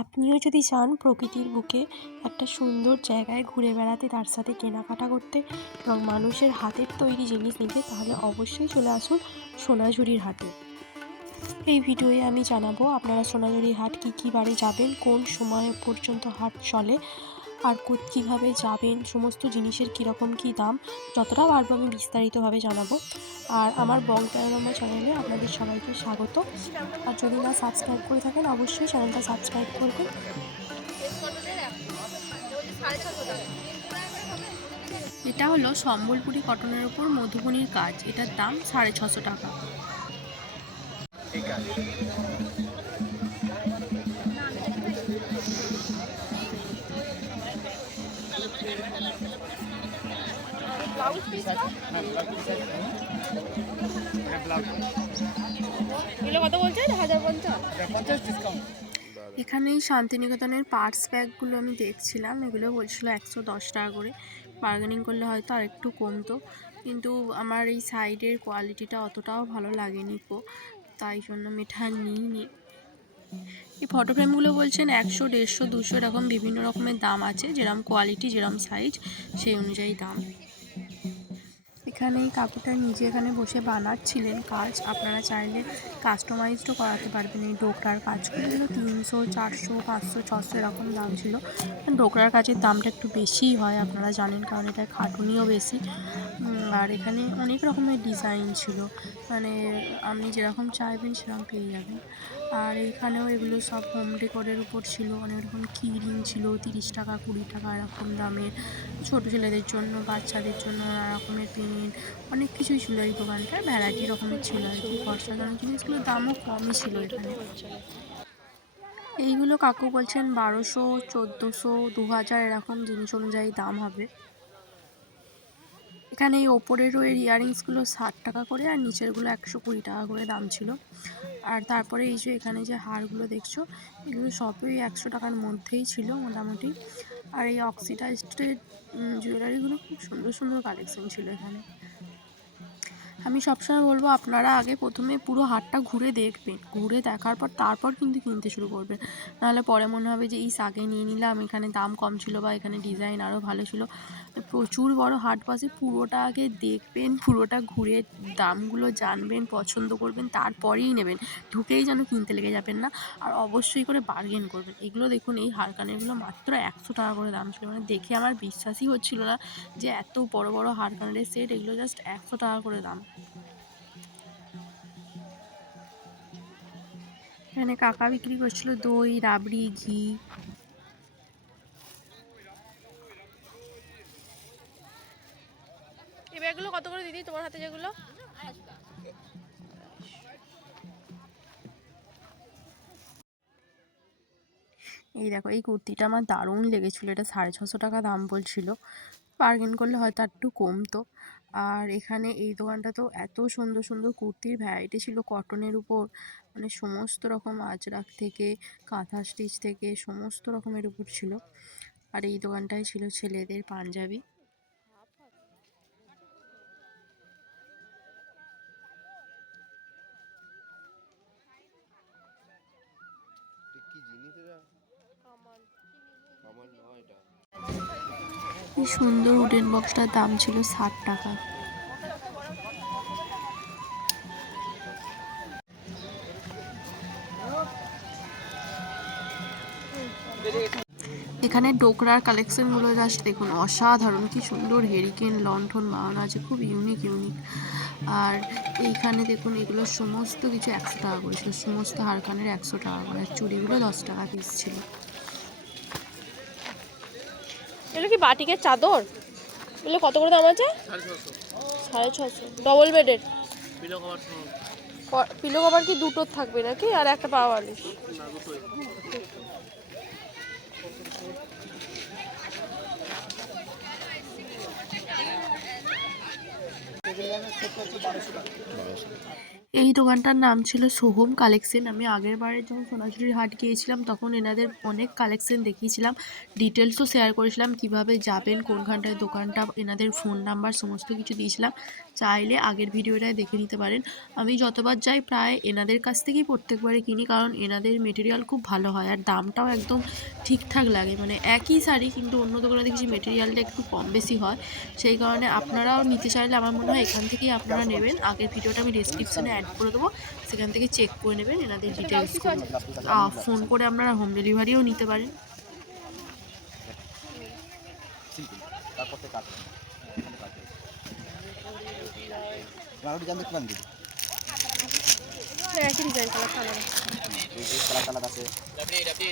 আপনিও যদি চান প্রকৃতির বুকে একটা সুন্দর জায়গায় ঘুরে বেড়াতে, তার সাথে কেনাকাটা করতে এবং মানুষের হাতের তৈরি জিনিস নিতে, তাহলে অবশ্যই চলে আসুন সোনাঝুরির হাটে। এই ভিডিওয়ে আমি জানাব আপনারা সোনাঝুরি হাট কী কী বারে যাবেন, কোন সময় পর্যন্ত হাট চলে, আর কীভাবে যাবেন, সমস্ত জিনিসের কীরকম কী দাম, যতটা পারব আমি বিস্তারিতভাবে জানাব। আর আমার বং প্যানোরামা চ্যানেলে আপনাদের সবাইকে স্বাগত। আর যদি না সাবস্ক্রাইব করে থাকেন অবশ্যই চ্যানেলটা সাবস্ক্রাইব করবেন। এটা হলো সম্বলপুরি কটনের উপর মধুবনির কাজ। এটার দাম সাড়ে ছশো টাকা। এগুলো কত বলছেন হাজার পঞ্চাশ। এখানে এই শান্তিনিকেতনের পার্টস ব্যাগগুলো আমি দেখছিলাম। এগুলো বলছিল একশো দশ টাকা করে। বার্গেনিং করলে হয়তো আর একটু কমতো। কিন্তু আমার এই সাইডের কোয়ালিটিটা অতটাও ভালো লাগেনি কো। তাই জন্য আমি এটা আর নিইনি। এই ফটো ফ্রেমগুলো বলছেন একশো দেড়শো দুশো এরকম বিভিন্ন রকমের দাম আছে। যেরকম কোয়ালিটি যেরকম সাইজ সেই অনুযায়ী দাম। এখানে এই কাকুটা নিজে এখানে বসে বানাচ্ছিলেন কাজ। আপনারা চাইলে কাস্টমাইজডও করাতে পারবেন এই ডোকরার কাজগুলো তিনশো, চারশো, পাঁচশো, ছশো এরকম দাম ছিল। ডোকরার কাজের দামটা একটু বেশিই হয়, আপনারা জানেন, কারণ এটা খাটুনিও বেশি। আর এখানে অনেক রকমের ডিজাইন ছিল। মানে আপনি যেরকম চাইবেন সেরকম পেয়ে যাবেন। আর এইখানেও এগুলো সব হোম ডেকোরের উপর ছিল। অনেক রকম কি রিং ছিল, তিরিশ টাকা, কুড়ি টাকা এরকম দামের ছোটো ছেলেদের জন্য, বাচ্চাদের জন্য নানা রকমের পেন অনেক কিছুই ছিল এই দোকানটায়। ভ্যারাইটি রকমের ছিল আর কি। অসাধারণ জিনিসগুলোর দামও কমই ছিল এখানে। এইগুলো কাকু বলছেন বারোশো, চোদ্দোশো দু হাজার এরকম জিনিস অনুযায়ী দাম হবে। এখানে এই ওপরেরও এর ইয়াররিংসগুলো ষাট টাকা করে আর নিচেরগুলো একশো কুড়ি টাকা করে দাম ছিল। আর তারপরে এই যে এখানে যে হারগুলো দেখছ, এগুলো সবই একশো টাকার মধ্যেই ছিল মোটামুটি। আর এই অক্সিডাইজড জুয়েলারিগুলো খুব সুন্দর সুন্দর কালেকশন ছিল এখানে। আমি সবসময় বলব, আপনারা আগে প্রথমে পুরো হাটটা ঘুরে দেখবেন। ঘুরে দেখার পর তারপর কিন্তু কিনতে শুরু করবেন। নাহলে পরে মনে হবে যে এই আগে নিয়ে নিলাম, এখানে দাম কম ছিল বা এখানে ডিজাইন আরও ভালো ছিল। প্রচুর বড় হাট বসে পুরোটা আগে দেখবেন, পুরোটা ঘুরে দামগুলো জানবেন, পছন্দ করবেন, তারপরেই নেবেন। ঢুকেই যেন কিনতে লেগে যাবেন না। আর অবশ্যই করে বার্গেন করবেন। এগুলো দেখুন, এই হারকানেরগুলো মাত্র একশো টাকা করে দাম ছিল। মানে দেখে আমার বিশ্বাসই হচ্ছিল না যে, এত বড় বড় হারকানের সেট এগুলো জাস্ট একশো টাকা করে দাম। এখানে কাকা বিক্রি করছিল দই রাবড়ি ঘি। এই ব্যাগগুলো কত করে দিদি তোমার হাতে যেগুলো? এই দেখো এই কুর্তিটা আমার দারুণ লেগেছিলো। এটা সাড়ে ছশো টাকা দাম বলছিল। বার্গেন করলে হয়তো একটু কমতো। আর এখানে এই দোকানটা তো এত সুন্দর সুন্দর কুর্তির ভ্যারাইটি ছিল। কটনের উপর মানে সমস্ত রকম আজরাক থেকে কাঁথা স্টিচ থেকে সমস্ত রকমের উপর ছিল। আর এই দোকানটায় ছিল ছেলেদের পাঞ্জাবি। এই সুন্দর উডেন বক্সটার দাম ছিল ষাট টাকা। এখানে ডোকরার কালেকশনগুলো জাস্ট দেখুন অসাধারণ কি সুন্দর হেরিকেন লন্ঠন বানানো আছে খুব ইউনিক ইউনিক আর এইখানে দেখুন এগুলো সমস্ত কিছু একশো টাকা করে ছিল সমস্ত হারকানের একশো টাকা করে আর চুড়িগুলো দশ টাকা পিস ছিল। এগুলো কি বাটিকের চাদর? এগুলো কত করে দাম আছে? সাড়ে ছশো ডবল বেডের পিলো কভার কি দুটোর থাকবে নাকি? আর একটা পাওয়া বালিশ এক লক্ষ বারোশো টাকা এই দোকানটার নাম ছিল সোহম কালেকশন। আমি আগের বারে যখন সোনাঝুরির হাট গিয়েছিলাম, তখন এনাদের অনেক কালেকশন দেখিয়েছিলাম। ডিটেলসও শেয়ার করেছিলাম, কীভাবে যাবেন, কোনখানটায় দোকানটা, এনাদের ফোন নাম্বার সমস্ত কিছু দিয়েছিলাম। চাইলে আগের ভিডিওটায় দেখে নিতে পারেন। আমি যতবার যাই, প্রায় এনাদের কাছ থেকেই প্রত্যেকবারে কিনি, কারণ এনাদের মেটেরিয়াল খুব ভালো হয়। আর দামটাও একদম ঠিকঠাক লাগে। মানে একই শাড়ি, কিন্তু অন্য দোকানে দেখছি মেটেরিয়ালটা একটু কম বেশি হয়। সেই কারণে আপনারাও নিতে চাইলে, আমার মনে হয় এখান থেকেই আপনারা নেবেন। আগের ভিডিওটা আমি ডিসক্রিপশানে অ্যাড করে দেবো। সেখান থেকে চেক করে নেবেন এনাদের ডিটেলসগুলো ফোন করে আপনারা হোম ডেলিভারিও নিতে পারেন সিম্পল তারপর থেকে কাজ হবে। এখানে কাজ হবে। রাউন্ড জানতে কিমান দিবি একই ডিজাইন কালার কালার এই এই কালার কালার আছে অনেক কালার হয়ে যাবে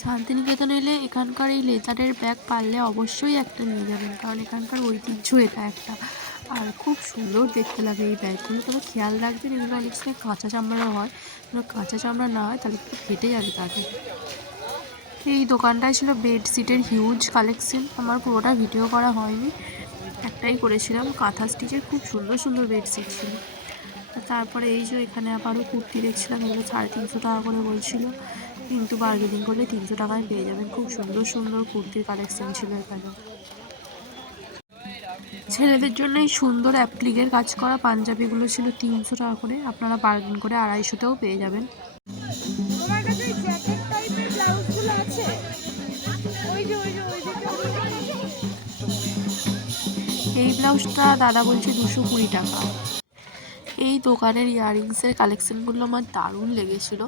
শান্তিনিকেতন এলে এখানকার এই লেদারের ব্যাগ পারলে অবশ্যই একটা নিয়ে যাবেন, কারণ এখানকার ঐতিহ্য এটা একটা। আর খুব সুন্দর দেখতে লাগে এই ব্যাগগুলো। তবে খেয়াল রাখবেন, এগুলো অনেক সময় কাঁচা চামড়ারও হয়। কাঁচা চামড়া না হয়, তাহলে একটু ফেটে যাবে তাকে এই দোকানটায় ছিল বেডশিটের হিউজ কালেকশন আমার পুরোটা ভিডিও করা হয়নি। একটাই করেছিলাম, কাঁথা স্টিচের খুব সুন্দর সুন্দর বেডশিট ছিল। তারপরে এই যে এখানে আবারও কুর্তি দেখছিলাম, এগুলো সাড়ে তিনশো টাকা করে বলছিল। কিন্তু বার্গেনিং করলে তিনশো টাকায় পেয়ে যাবেন। খুব সুন্দর সুন্দর কুর্তির কালেকশন ছিল এখানে। ছেলেদের জন্য এই সুন্দর অ্যাপ্লিকের কাজ করা পাঞ্জাবিগুলো ছিল তিনশো টাকা করে। আপনারা বার্গেন করে আড়াইশোতেও পেয়ে যাবেন। এই ব্লাউজটা দাদা বলছে দুশো কুড়ি টাকা। এই দোকানের ইয়াররিংসের কালেকশানগুলো আমার দারুণ লেগেছিলো।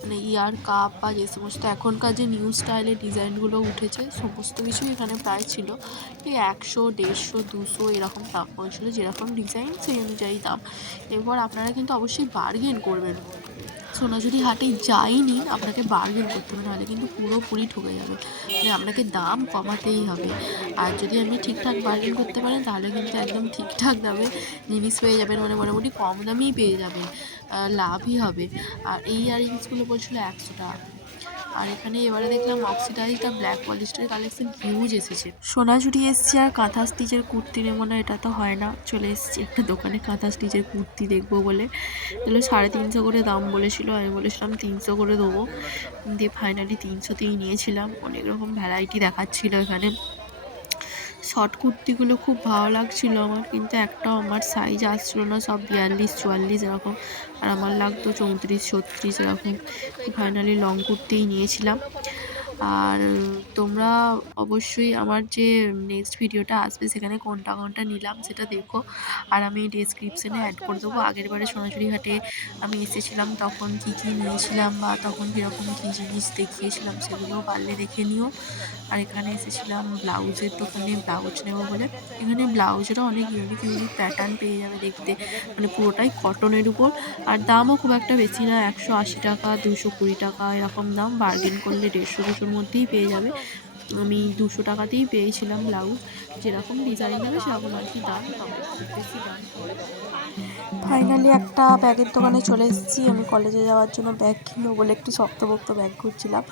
মানে ইয়ার কাপ বা যে সমস্ত এখনকার যে নিউ স্টাইলের ডিজাইনগুলো উঠেছে, সমস্ত কিছুই এখানে প্রায় ছিল। এই একশো, দেড়শো, দুশো এরকম দাম পড়েছিলো, যেরকম ডিজাইন সেই অনুযায়ী দাম। এরপর আপনারা কিন্তু অবশ্যই বার্গেন করবেন। সোনাঝুরি হাটে যাই নিন আপনাকে বার্গেন করতে হবে, নাহলে কিন্তু পুরোপুরি ঠকে যাবে। মানে আপনাকে দাম কমাতেই হবে। আর যদি আপনি ঠিকঠাক বার্গেন করতে পারেন, তাহলে কিন্তু একদম ঠিকঠাক দামে জিনিস পেয়ে যাবেন মানে মোটামুটি কম দামেই পেয়ে যাবেন লাভই হবে। আর এই ইয়ারিংসগুলো বলছিলো একশো টাকা। আর এখানে এবারে দেখলাম অক্সিডাইজ আর ব্ল্যাক পলিস্টারের কালেকশন হিউজ এসেছে। সোনাঝুরি এসছে আর কাঁথা স্টিচের কুর্তি নেব না, এটা তো হয় না। চলে এসেছি একটা দোকানে কাঁথা স্টিচের কুর্তি দেখব বলে। তাহলে সাড়ে তিনশো করে দাম বলেছিল, আমি বলেছিলাম তিনশো করে দেবো। দিয়ে ফাইনালি তিনশোতেই নিয়েছিলাম। অনেক রকম ভ্যারাইটি দেখাচ্ছিলো এখানে। শর্ট কুর্তিগুলো খুব ভালো লাগছিল আমার, কিন্তু একটাও আমার সাইজ আসছিল না, সব বিয়াল্লিশ, চুয়াল্লিশ এরকম। আর আমার লাগতো চৌত্রিশ, ছত্রিশ এরকম। ফাইনালি লং কুর্তিই নিয়েছিলাম। আর তোমরা অবশ্যই আমার যে নেক্সট ভিডিওটা আসবে, সেখানে কোনটা কোনটা নিলাম সেটা দেখো। আর আমি ডেসক্রিপশানে অ্যাড করে দেবো। আগের বারে সোনাঝুরি হাটে আমি এসেছিলাম, তখন কী কী নিয়েছিলাম বা তখন কীরকম কী জিনিস দেখিয়েছিলাম সেগুলোও পারলে দেখে নিও। আর এখানে এসেছিলাম ব্লাউজের দোকানে, ব্লাউজ নেব বলে। এখানে ব্লাউজেরও অনেক ইউনিক ইউনিক প্যাটার্ন পেয়ে যাবে দেখতে। মানে পুরোটাই কটনের উপর। আর দামও খুব একটা বেশি না, একশো আশি টাকা, দুশো কুড়ি টাকা, এরকম দাম। বার্গেন করলে দেড়শো দুশোর মধ্যেই পেয়ে যাবে। আমি দুশো টাকাতেই পেয়েছিলাম ব্লাউজ। যেরকম ডিজাইন হবে, সেরকম আর কি দাম ফাইনালি একটা ব্যাগের দোকানে চলে এসেছি। আমি কলেজে যাওয়ার জন্য ব্যাগ কিনবো বলে একটু শক্তপোক্ত ব্যাগ খুঁজছিলাম।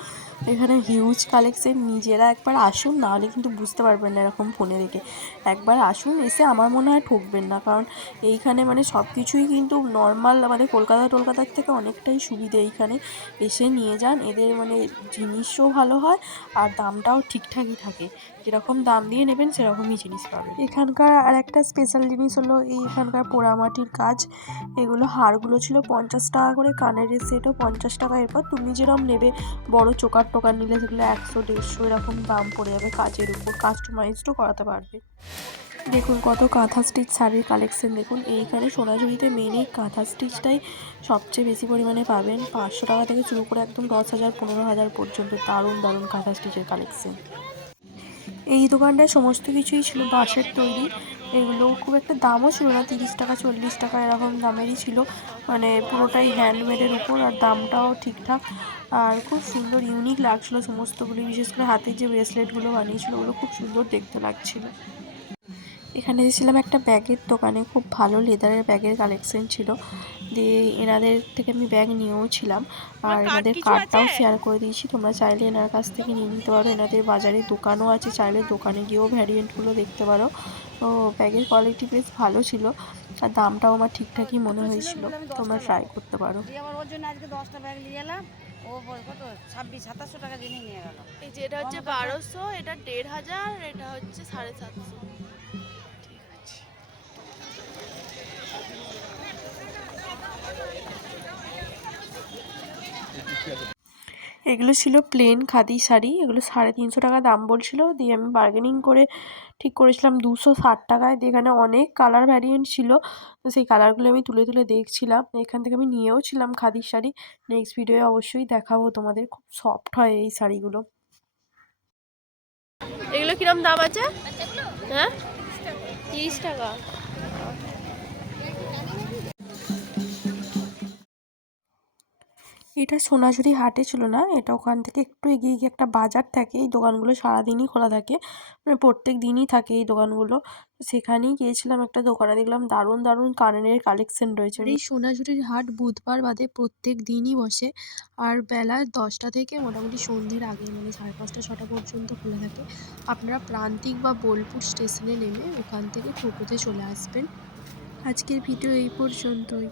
এখানে হিউজ কালেকশন নিজেরা একবার আসুন, নাহলে কিন্তু বুঝতে পারবেন না এরকম ফোনে দেখে একবার আসুন, এসে আমার মনে হয় ঠকবেন না। কারণ এইখানে মানে সব কিছুই কিন্তু নর্মাল মানে কলকাতা টলকাতার থেকে অনেকটাই সুবিধে এইখানে। এসে নিয়ে যান। এদের মানে জিনিসও ভালো হয়, আর দামটাও ঠিকঠাকই থাকে। যেরকম দাম দিয়ে নেবেন, সেরকমই জিনিস পাবেন। এখানকার আর একটা স্পেশাল জিনিস হলো, এই এখানকার পোড়ামাটির কাজ। এগুলো হারগুলো ছিল পঞ্চাশ টাকা করে, কানের সেটও পঞ্চাশ টাকা। এরপর তুমি যেরকম নেবে, বড় চোকার টোকার নিলে সেগুলো একশো, দেড়শো এরকম দাম পড়ে যাবে কাজের উপর। কাস্টমাইজডও করাতে পারবে। দেখুন কত কাঁথা স্টিচ শাড়ির কালেকশন দেখুন। এইখানে সোনাঝুরিতে মেন কাঁথা স্টিচটাই সবচেয়ে বেশি পরিমাণে পাবেন। পাঁচশো টাকা থেকে শুরু করে একদম দশ হাজার, পনেরো হাজার পর্যন্ত দারুণ দারুণ কাঁথা স্টিচের কালেকশন এই দোকানটায় সমস্ত কিছুই ছিল, বাঁশের তৈরি। এগুলো খুব একটা দামও ছিল না, তিরিশ টাকা, চল্লিশ টাকা এরকম দামেরই ছিল। মানে পুরোটাই হ্যান্ডমেডের উপর আর দামটাও ঠিকঠাক। আর খুব সুন্দর ইউনিক লাগছিল সমস্তগুলি, বিশেষ করে হাতের যে ব্রেসলেটগুলো বানিয়েছিলো, ওগুলো খুব সুন্দর দেখতে লাগছিল। এখানে এসেছিলাম একটা ব্যাগের দোকানে খুব ভালো লেদারের ব্যাগের কালেকশন ছিল। দিয়ে এনাদের থেকে আমি ব্যাগ নিয়েও ছিলাম। আর এনাদের কার্ডটাও শেয়ার করে দিয়েছি। তোমরা চাইলে এনার কাছ থেকে নিয়ে নিতে পারো। এনাদের বাজারে দোকানও আছে চাইলে দোকানে গিয়েও ভ্যারিয়েন্টগুলো দেখতে পারো। তো ব্যাগের কোয়ালিটি বেশ ভালো ছিল আর দামটাও আমার ঠিকঠাকই মনে হয়েছিল। তোমরা ট্রাই করতে পারো। জন্য আজকে দশটা ব্যাগ নিয়ে এলাম। ও বল- কত? ছাব্বিশ সাতাশশো টাকা দিয়ে নিয়ে গেল। এই যে এটা হচ্ছে বারোশো এটা দেড় হাজার এটা হচ্ছে সাড়ে সাতশো। এগুলো ছিল প্লেন খাদি শাড়ি। এগুলো সাড়ে তিনশো টাকা দাম বলছিল। দিয়ে আমি বার্গেনিং করে ঠিক করেছিলাম দুশো ষাট টাকায়। দিয়ে এখানে অনেক কালার ভ্যারিয়েন্ট ছিল। তো সেই কালারগুলো আমি তুলে তুলে দেখছিলাম। এখান থেকে আমি নিয়েও ছিলাম খাদির শাড়ি। নেক্সট ভিডিওয়ে অবশ্যই দেখাবো তোমাদের খুব সফট হয় এই শাড়িগুলো। এগুলো কিরম দাম আছে? হ্যাঁ? তিরিশ টাকা। এটা সোনাঝুরি হাটে ছিল না, এটা ওখান থেকে একটু এগিয়ে গিয়ে একটা বাজার থাকে, এই দোকানগুলো সারাদিনই খোলা থাকে মানে প্রত্যেক দিনই থাকে এই দোকানগুলো। সেখানেই গিয়েছিলাম একটা দোকানে, দেখলাম দারুণ দারুণ কানের কালেকশন রয়েছে। এই সোনাঝুরির হাট বুধবার বাদে প্রত্যেক দিনই বসে, আর বেলা দশটা থেকে মোটামুটি সন্ধ্যের আগে মানে সাড়ে পাঁচটা, ছটা পর্যন্ত খোলা থাকে। আপনারা প্রান্তিক বা বোলপুর স্টেশনে নেমে ওখান থেকে টোটোতে চলে আসবেন। আজকের ভিডিও এই পর্যন্তই।